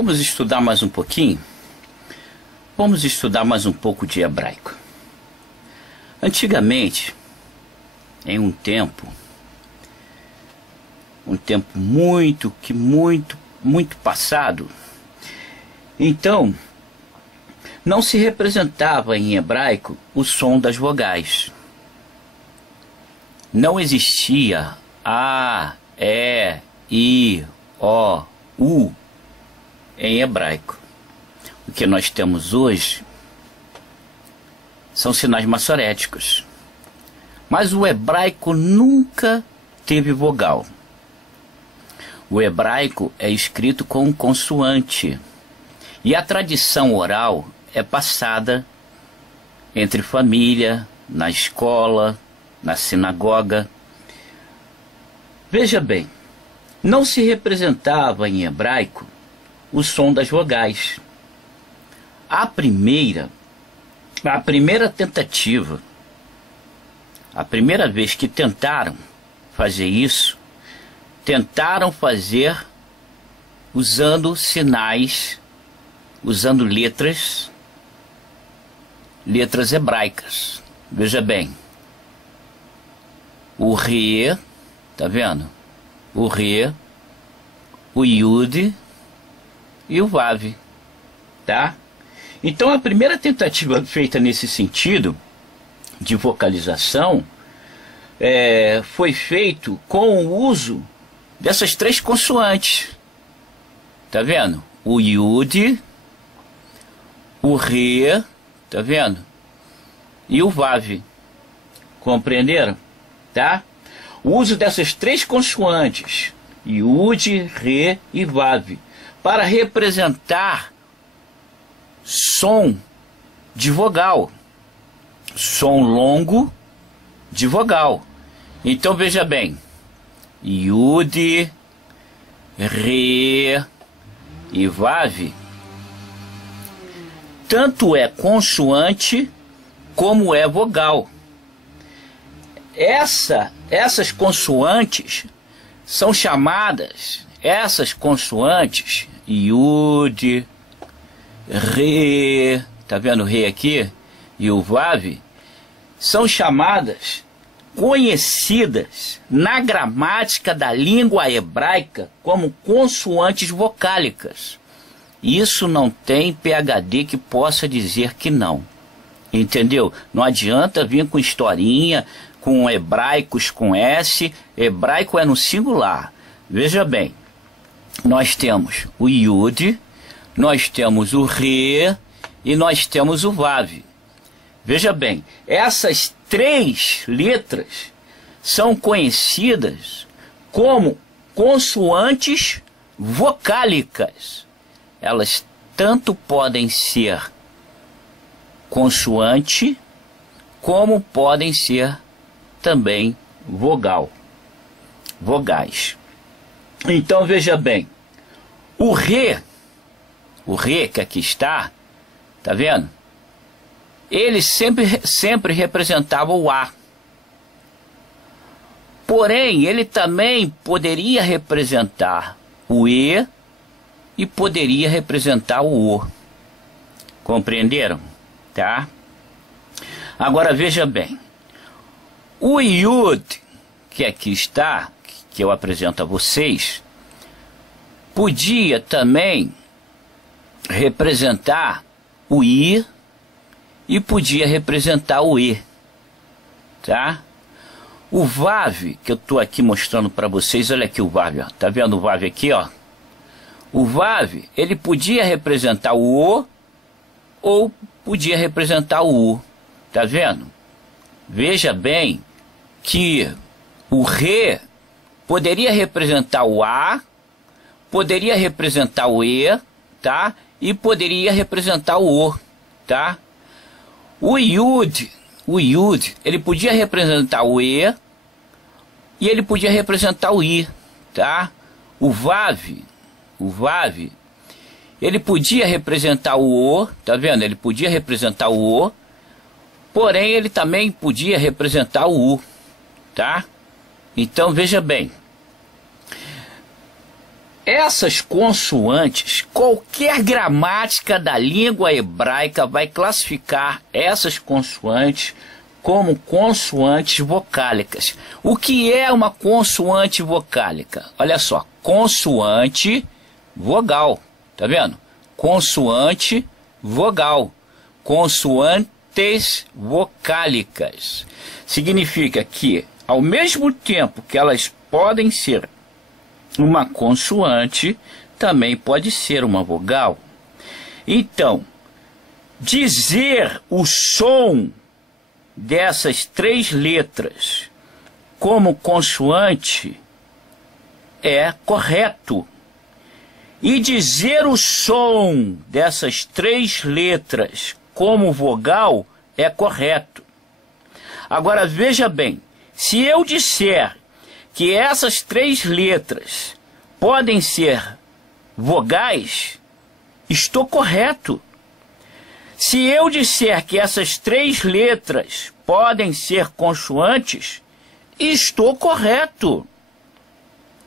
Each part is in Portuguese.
Vamos estudar mais um pouquinho? Vamos estudar mais um pouco de hebraico. Antigamente, em um tempo muito passado, então, não se representava em hebraico o som das vogais. Não existia A, E, I, O, U em hebraico. O que nós temos hoje são sinais maçoréticos. Mas o hebraico nunca teve vogal. O hebraico é escrito com consoante. E a tradição oral é passada entre família, na escola, na sinagoga. Veja bem, não se representava em hebraico o som das vogais. A primeira tentativa, a primeira vez que tentaram fazer isso, tentaram fazer usando sinais, usando letras hebraicas. Veja bem, o Re, tá vendo? O Re, o Yud e o Vav, tá? Então a primeira tentativa feita nesse sentido de vocalização foi feito com o uso dessas três consoantes, tá vendo? O Yud, o Re, tá vendo? E o Vav, compreenderam? Tá? O uso dessas três consoantes, Yud, Re e Vav, para representar som de vogal, som longo de vogal. Então veja bem, Yud, Re e Vav, tanto é consoante como é vogal. Essas consoantes são chamadas, essas consoantes, Yud, Re, tá vendo o Re aqui? E o Vav, são chamadas, conhecidas na gramática da língua hebraica como consoantes vocálicas. Isso não tem PhD que possa dizer que não. Entendeu? Não adianta vir com historinha, com hebraicos com S. Hebraico é no singular. Veja bem, nós temos o Yud, nós temos o Re e nós temos o Vav. Veja bem, essas três letras são conhecidas como consoantes vocálicas. Elas tanto podem ser consoante, como podem ser também vogais. Então veja bem, o Re que aqui está, tá vendo? Ele sempre representava o A. Porém, ele também poderia representar o E e poderia representar o O. Compreenderam? Tá? Agora veja bem, o Yud, que aqui está, que eu apresento a vocês, podia também representar o I e podia representar o E, tá? O Vav, que eu estou aqui mostrando para vocês, olha aqui o Vav, ó. Tá vendo o Vav aqui, ó? O Vav, ele podia representar o O ou podia representar o U, tá vendo? Veja bem que o Re poderia representar o A, poderia representar o E, tá? E poderia representar o O, tá? O Yud, ele podia representar o E e ele podia representar o I, tá? O Vav, ele podia representar o O, tá vendo? Ele podia representar o O, porém ele também podia representar o U, tá? Então veja bem, essas consoantes, qualquer gramática da língua hebraica vai classificar essas consoantes como consoantes vocálicas. O que é uma consoante vocálica? Olha só, consoante vogal, tá vendo? Consoante vogal, consoantes vocálicas. Significa que, ao mesmo tempo que elas podem ser uma consoante, também pode ser uma vogal. Então, dizer o som dessas 3 letras como consoante é correto. E dizer o som dessas 3 letras como vogal é correto. Agora veja bem, se eu disser que essas 3 letras podem ser vogais, estou correto. Se eu disser que essas 3 letras podem ser consoantes, estou correto.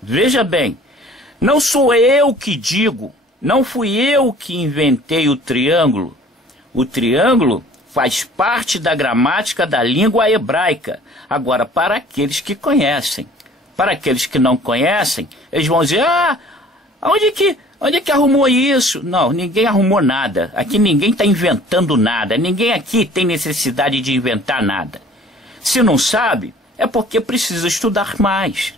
Veja bem, não sou eu que digo, não fui eu que inventei o triângulo. O triângulo faz parte da gramática da língua hebraica. Agora, para aqueles que conhecem. Para aqueles que não conhecem, eles vão dizer, onde é que arrumou isso? Não, ninguém arrumou nada. Aqui ninguém está inventando nada. Ninguém aqui tem necessidade de inventar nada. Se não sabe, é porque precisa estudar mais.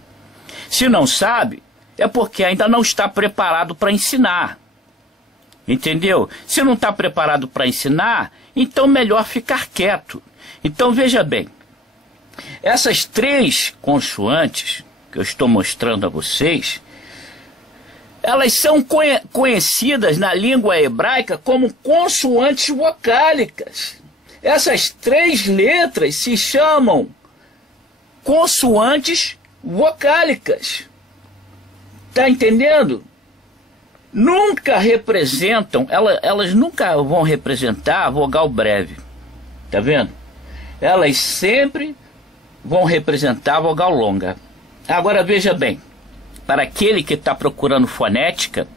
Se não sabe, é porque ainda não está preparado para ensinar. Entendeu? Se não está preparado para ensinar, então melhor ficar quieto. Então veja bem, essas 3 consoantes que eu estou mostrando a vocês, elas são conhecidas na língua hebraica como consoantes vocálicas. Essas 3 letras se chamam consoantes vocálicas. Tá entendendo? Nunca representam, elas nunca vão representar a vogal breve. Tá vendo? Elas sempre vão representar a vogal longa. Agora veja bem, para aquele que está procurando fonética,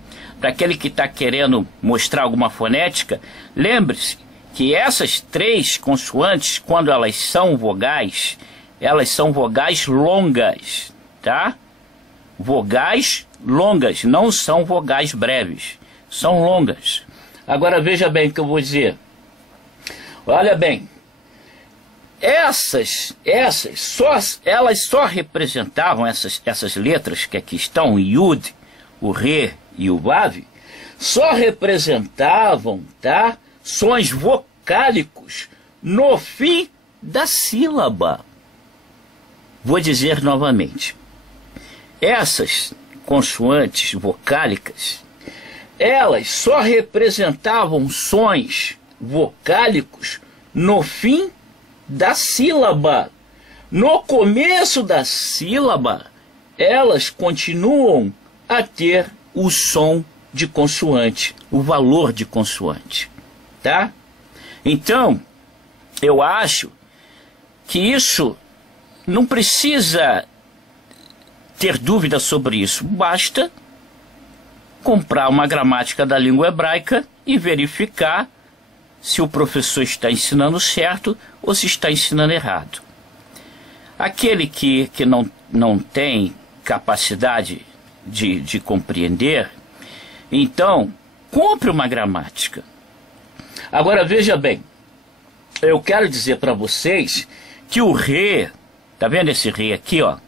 para aquele que está querendo mostrar alguma fonética, lembre-se que essas 3 consoantes, quando elas são vogais longas, tá? Vogais longas, não são vogais breves, são longas. Agora veja bem o que eu vou dizer. Olha bem, elas só representavam essas letras que aqui estão, o Yud, o Re e o Vav, só representavam, tá, sons vocálicos no fim da sílaba. Vou dizer novamente. Essas consoantes vocálicas, elas só representavam sons vocálicos no fim da sílaba. No começo da sílaba, elas continuam a ter o som de consoante, o valor de consoante, tá? Então, eu acho que isso não precisa ter dúvida sobre isso. Basta comprar uma gramática da língua hebraica e verificar se o professor está ensinando certo ou se está ensinando errado. Aquele que não tem capacidade de compreender, então, compre uma gramática. Agora, veja bem, eu quero dizer para vocês que o Re, tá vendo esse Re aqui, ó?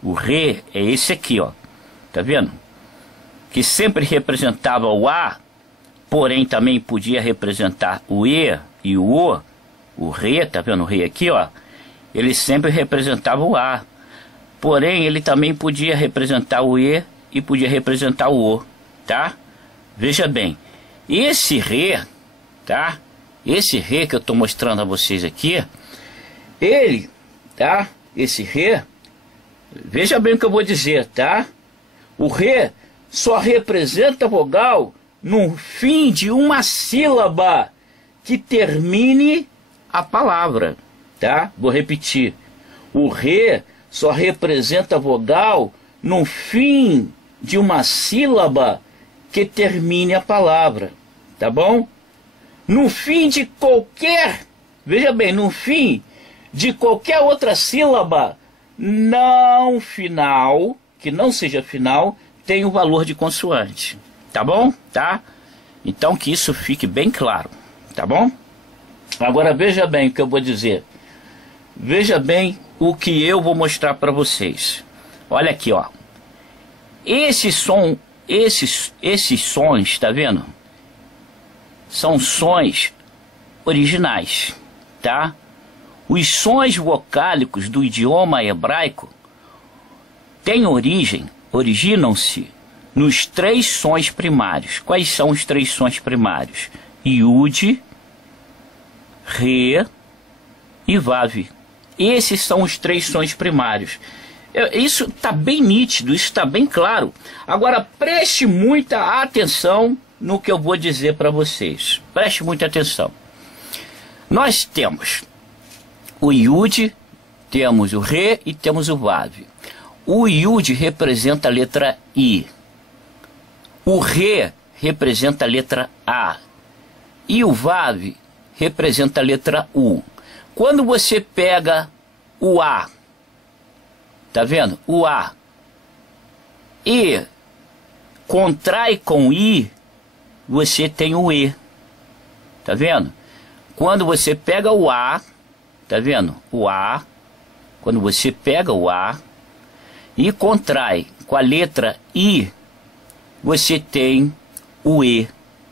O Re é esse aqui, ó. Tá vendo? Que sempre representava o A, porém também podia representar o E e o O. O Re, tá vendo o Re aqui, ó? Ele sempre representava o A. Porém, ele também podia representar o E e podia representar o O, tá? Veja bem, esse Re, tá? Esse Re que eu estou mostrando a vocês aqui, ele, tá? Esse Re, veja bem o que eu vou dizer, tá? O Re só representa a vogal no fim de uma sílaba que termine a palavra, tá? Vou repetir. O Re só representa a vogal no fim de uma sílaba que termine a palavra, tá bom? No fim de qualquer, veja bem, no fim de qualquer outra sílaba não final, que não seja final, tem o valor de consoante, tá bom? Tá? Então que isso fique bem claro, tá bom? Agora veja bem o que eu vou dizer. Veja bem o que eu vou mostrar para vocês. Olha aqui, ó. Esses sons, tá vendo? São sons originais, tá? Os sons vocálicos do idioma hebraico originam-se nos 3 sons primários. Quais são os 3 sons primários? Yud, Re e Vav. Esses são os 3 sons primários. Isso está bem nítido, isso está bem claro. Agora preste muita atenção no que eu vou dizer para vocês. Preste muita atenção. Nós temos o Yud, temos o Re e temos o Vav. O Yud representa a letra I. O Re representa a letra A. E o Vav representa a letra U. Quando você pega o A, tá vendo? O A, e contrai com I, você tem o E. Tá vendo? Quando você pega o A, tá vendo? O A, quando você pega o A e contrai com a letra I, você tem o E.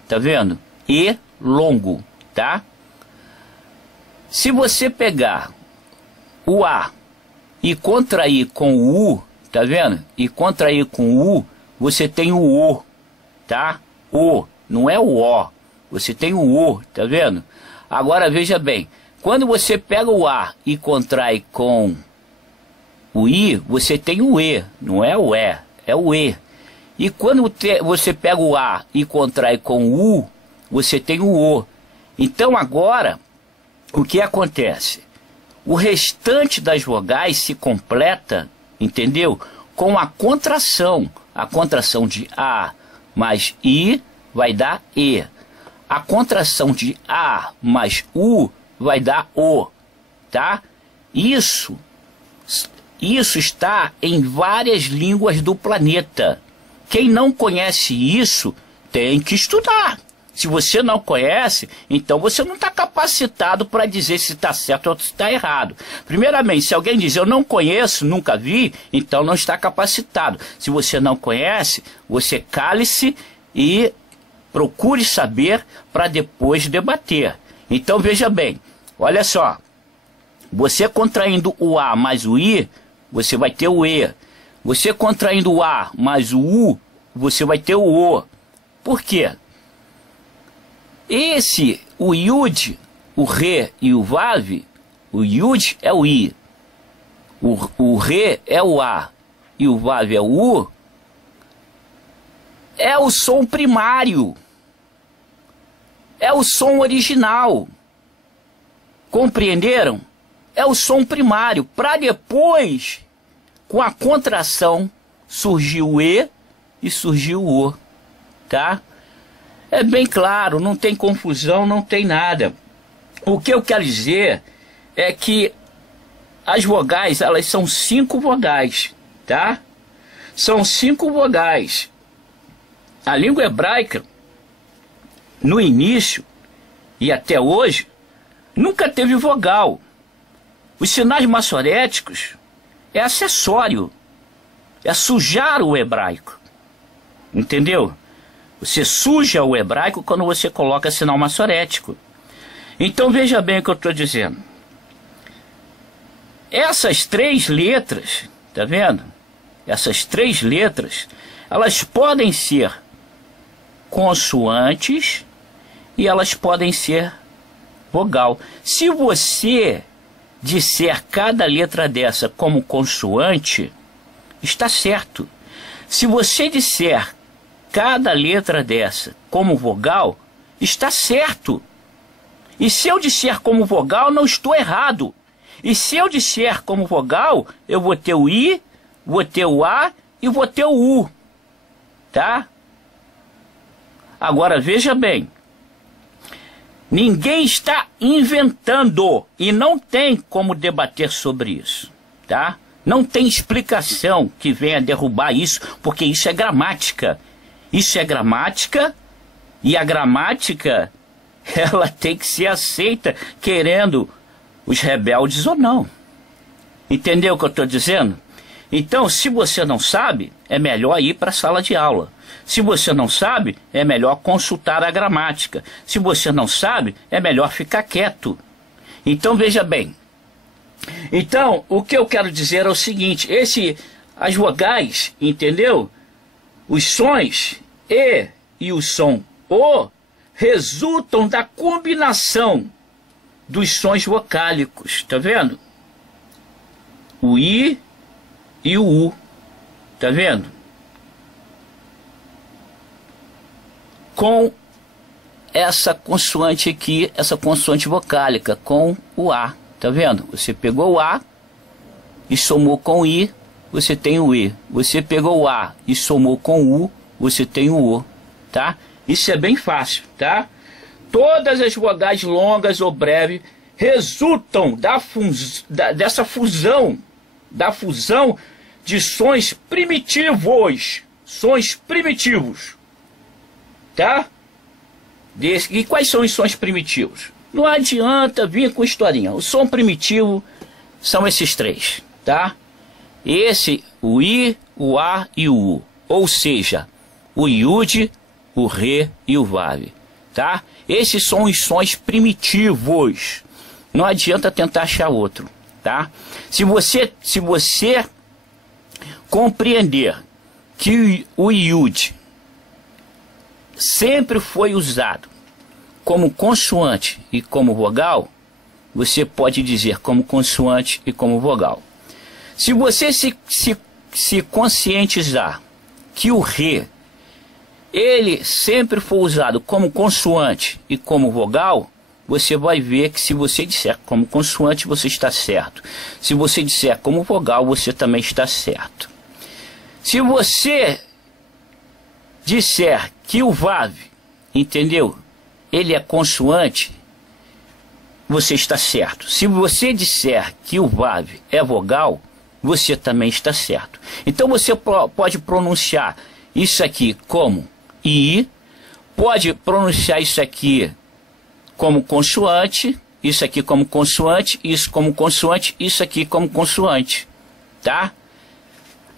Tá vendo? E longo, tá? Se você pegar o A e contrair com o U, tá vendo? E contrair com o U, você tem o O, tá? O, não é o O. Você tem o O, tá vendo? Agora veja bem, quando você pega o A e contrai com o I, você tem o E, não é o E, é o E. E quando você pega o A e contrai com o U, você tem o O. Então agora, o que acontece? O restante das vogais se completa, entendeu? Com a contração. A contração de A mais I vai dar E. A contração de A mais U vai dar O, tá? Isso está em várias línguas do planeta. Quem não conhece isso tem que estudar. Se você não conhece, então você não está capacitado para dizer se está certo ou se está errado. Primeiramente, se alguém diz eu não conheço, nunca vi, então não está capacitado. Se você não conhece, você cale-se e procure saber para depois debater. Então veja bem, olha só. Você contraindo o A mais o I, você vai ter o E. Você contraindo o A mais o U, você vai ter o O. Por quê? O Yud, o Re e o Vav, o Yud é o I, o Re é o A e o Vav é o U, é o som primário, é o som original, compreenderam? É o som primário, para depois, com a contração, surgiu o E e surgiu o O, tá? É bem claro, não tem confusão, não tem nada. O que eu quero dizer é que as vogais, elas são 5 vogais, tá? São 5 vogais. A língua hebraica, no início e até hoje, nunca teve vogal. Os sinais maçoréticos é acessório, é sujar o hebraico, entendeu? Você suja o hebraico quando você coloca sinal maçorético. Então veja bem o que eu estou dizendo. Essas 3 letras, tá vendo? Essas 3 letras, elas podem ser consoantes e elas podem ser vogal. Se você disser cada letra dessa como consoante, está certo. Se você disser cada letra dessa como vogal, está certo. E se eu disser como vogal, não estou errado. E se eu disser como vogal, eu vou ter o I, vou ter o A e vou ter o U. tá? Agora veja bem, ninguém está inventando e não tem como debater sobre isso, tá? Não tem explicação que venha derrubar isso, porque isso é gramática. Isso é gramática e a gramática, ela tem que ser aceita, querendo os rebeldes ou não. Entendeu o que eu estou dizendo? Então, se você não sabe, é melhor ir para a sala de aula. Se você não sabe, é melhor consultar a gramática. Se você não sabe, é melhor ficar quieto. Então, veja bem. Então, o que eu quero dizer é o seguinte, as vogais, entendeu? Os sons e o som O resultam da combinação dos sons vocálicos, tá vendo? O I e o U, tá vendo? Com essa consoante aqui, essa consoante vocálica, com o A, tá vendo? Você pegou o A e somou com o I, você tem o I. Você pegou o A e somou com o U, você tem o O, tá? Isso é bem fácil, tá? Todas as vogais longas ou breves resultam dessa fusão, de sons primitivos, tá? E quais são os sons primitivos? Não adianta vir com historinha. O som primitivo são esses três, tá? O I, o A e o U. Ou seja, o Iude, o Ré e o Vav, tá? Esses são os sons primitivos. Não adianta tentar achar outro, tá? Se você compreender que o Iude sempre foi usado como consoante e como vogal, você pode dizer como consoante e como vogal. Se você se conscientizar que o Ré, ele sempre foi usado como consoante e como vogal, você vai ver que se você disser como consoante, você está certo. Se você disser como vogal, você também está certo. Se você disser que o Vav, entendeu? Ele é consoante, você está certo. Se você disser que o Vav é vogal, você também está certo. Então você pode pronunciar isso aqui como I, pode pronunciar isso aqui como consoante, isso aqui como consoante, isso como consoante, isso aqui como consoante, tá?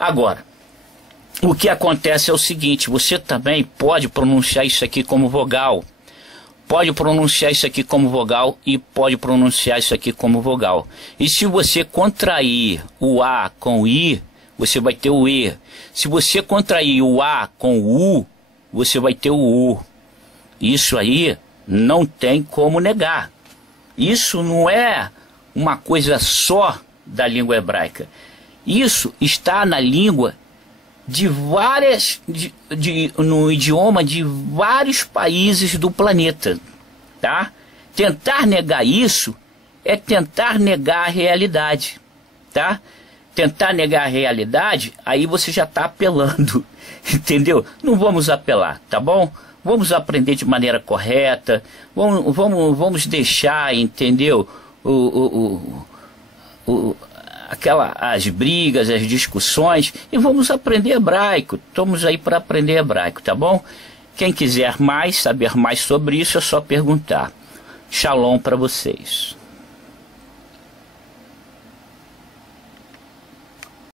Agora, o que acontece é o seguinte, você também pode pronunciar isso aqui como vogal, pode pronunciar isso aqui como vogal e pode pronunciar isso aqui como vogal. E se você contrair o A com o I, você vai ter o E. Se você contrair o A com o U, você vai ter o U. Isso aí não tem como negar. Isso não é uma coisa só da língua hebraica. Isso está na língua no idioma de vários países do planeta, tá? Tentar negar isso é tentar negar a realidade, tá? Tentar negar a realidade, aí você já está apelando, entendeu? Não vamos apelar, tá bom? Vamos aprender de maneira correta, vamos deixar, entendeu? As brigas, as discussões, e vamos aprender hebraico. Estamos aí para aprender hebraico, tá bom? Quem quiser saber mais sobre isso, é só perguntar. Shalom para vocês.